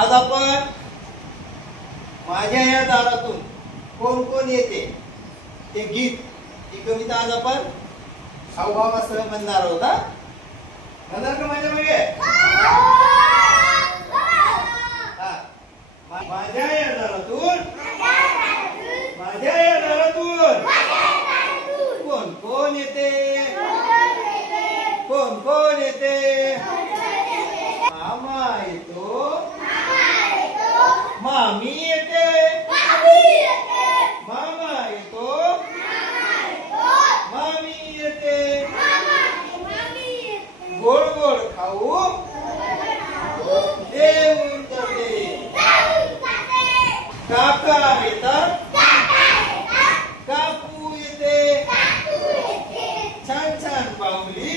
आज आपण माझ्या या दारातून कोण कोण येते ते गीत ही कविता आज आपण हावभावासह म्हणणार आहोत. म्हणणार का माझ्या मागे? माझ्या या दारातून कोण कोण येते कोण कोण येते. मामा येतो मामी येते मामा येतो मामी येते. गोड गोड खाऊ देऊन जाते. काका येतात काकू येते. छान छान पावली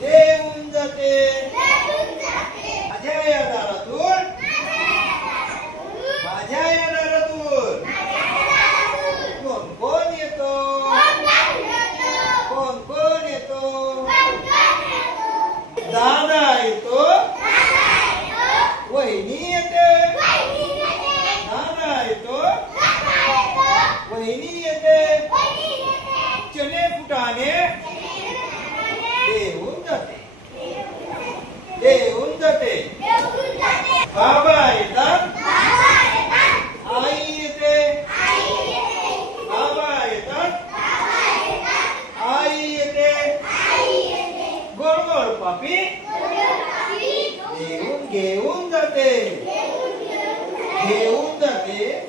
देऊन जाते. माझ्या या दारातून कोण कोण येतो कोण कोण येतो. दादा येतो वहिनी येते. दादा येतो वहिनी येते. चणे फुटाणे देऊन जाते देऊन जाते. बाबा येतात आई येते. बाबा येतात आई येते. गोड गोड पापी देऊन घेऊन जाते घेऊन जाते.